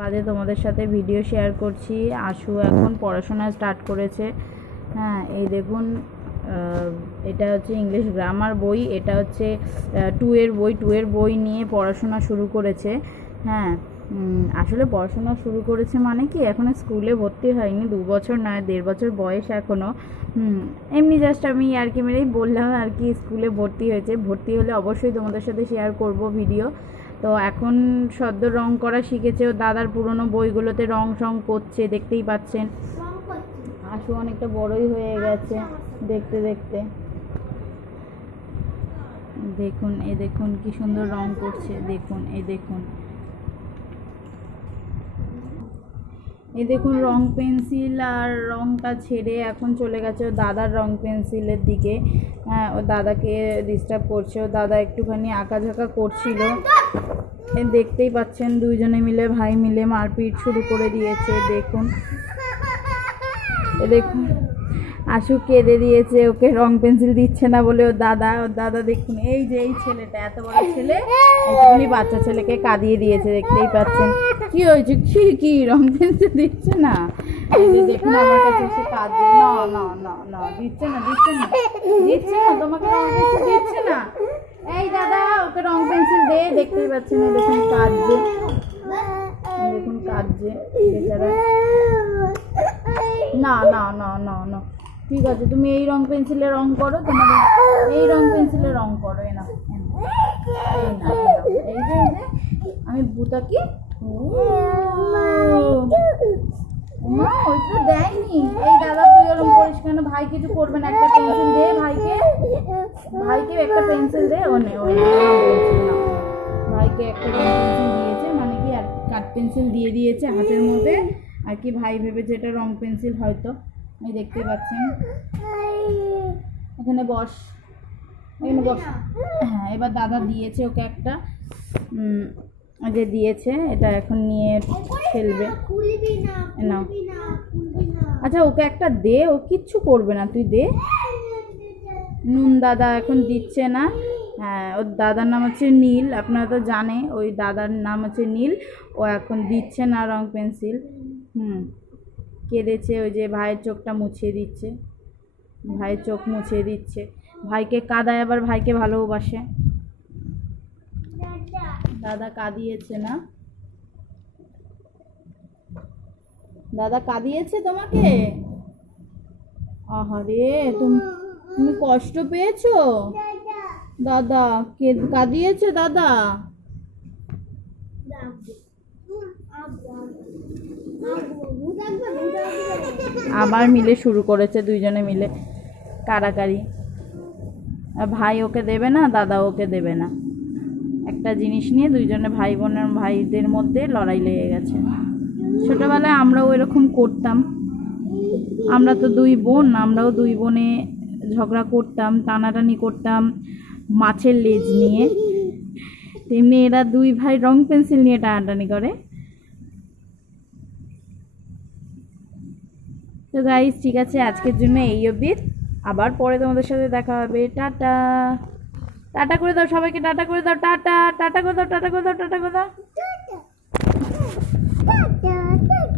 বাদে তোমাদের সাথে ভিডিও শেয়ার করছি। আশু এখন পড়াশোনা স্টার্ট করেছে। হ্যাঁ, এই দেখুন, এটা হচ্ছে ইংলিশ গ্রামার বই, এটা হচ্ছে 2 এর বই নিয়ে পড়াশোনা শুরু করেছে। হ্যাঁ, আসলে পড়াশোনা শুরু করেছে মানে কি, এখনও স্কুলে ভর্তি হয়নি, 2 বছর নয়, 1.5 বছর বয়স এখনও। এমনি জাস্ট আমি আর কি মেরেই বললাম আর কি, স্কুলে ভর্তি হয়েছে। ভর্তি হলে অবশ্যই তোমাদের সাথে শেয়ার করব ভিডিও। তো এখন সদ্য রং করা শিখেছে, ও দাদার পুরনো বইগুলোতে রং করছে, দেখতেই পাচ্ছেন। আশু অনেকটা বড়ই হয়ে গেছে দেখতে দেখতে। দেখুন, দেখুন কি সুন্দর রং করছে, দেখুন দেখুন রং পেন্সিল আর রংটা ছেড়ে এখন চলে গেছে ও দাদার রং পেন্সিলের দিকে। হ্যাঁ, ও দাদাকে ডিস্টার্ব করছে, ও দাদা একটুখানি আঁকাঝাঁকা করছিল। দেখতেই পাচ্ছেন দুইজনে মিলে, ভাই মিলে মারপিট শুরু করে দিয়েছে। দেখুন আশু কেঁদে দিয়েছে, ওকে রং পেন্সিল দিচ্ছে না বলে ওর দাদা দেখুন, এই যে এই ছেলেটা, এত বড় ছেলে একটুখানি বাচ্চা ছেলেকে কাঁদিয়ে দিয়েছে। দেখতেই পাচ্ছেন কি হয়েছে, কি রং পেন্সিল দিচ্ছে না। এই যে দেখুন আমার কাছে এসে কাঁদছে, না দিচ্ছে না তোমাকে রং পেন্সিল দিচ্ছে না। এই দাদা, ওকে রং পেন্সিল দে। দেখতেই পাচ্ছেন দেখুন কাঁদছে বেচারা। না, ঠিক আছে, তুমি এই রং পেন্সিলে রং করো, তোমাদের এই রং পেন্সিলে রং করো। এই যে আমি বুতাকি ওই তো দেয়নি। এই দাদা, তুই ওরকম করিস কেন? ভাই কিছু করবে না, একটা পেন্সিল দে ভাইকে একটা পেন্সিল দে। ভাইকে একটা পেন্সিল দিয়েছে, মানে কি আর কাঠ পেন্সিল দিয়ে দিয়েছে হাতের মধ্যে আর কি। ভাই ভেবেছে এটা রং পেন্সিল হয়তো। এই দেখতে পাচ্ছেন, এখানে বস। হ্যাঁ, এবার দাদা দিয়েছে ওকে একটা, যে দিয়েছে এটা এখন নিয়ে খেলবে না। আচ্ছা, ওকে একটা দে, ও কিচ্ছু করবে না, তুই দে। নুন দাদা এখন দিচ্ছে না। হ্যাঁ, ওর দাদার নাম হচ্ছে নীল, আপনারা তো জানে, ওই দাদার নাম হচ্ছে নীল। ও এখন দিচ্ছে না রং পেন্সিল। কেঁদেছে, ওই যে ভাইয়ের চোখটা মুছিয়ে দিচ্ছে, ভাইয়ের চোখ মুছিয়ে দিচ্ছে। ভাইকে কাঁদায়, আবার ভাইকে ভালোবাসে। দাদা কাঁদিয়েছে না, দাদা কাঁদিয়েছে তোমাকে? আহারে, তুমি কষ্ট পেয়েছো? দাদা কাঁদিয়েছে দাদা? আবার মিলে শুরু করেছে দুইজনে মিলে কাড়াকাড়ি। ভাই ওকে দেবে না, দাদা ওকে দেবে না। একটা জিনিস নিয়ে দুইজনে ভাইদের মধ্যে লড়াই লেগে গেছে। ছোটবেলায় আমরাও এরকম করতাম। আমরা তো 2 বোন, আমরাও 2 বোনে ঝগড়া করতাম, টানাটানি করতাম মাছের লেজ নিয়ে। তেমনি এরা 2 ভাই রং পেন্সিল নিয়ে টানাটানি করে। তো গাইস, ঠিক আছে, আজকের জন্য এই অবধি। আবার পরে তোমাদের সাথে দেখা হবে। টাটা করে দাও সবাইকে, টাটা করে দাও, টাটা করে দাও।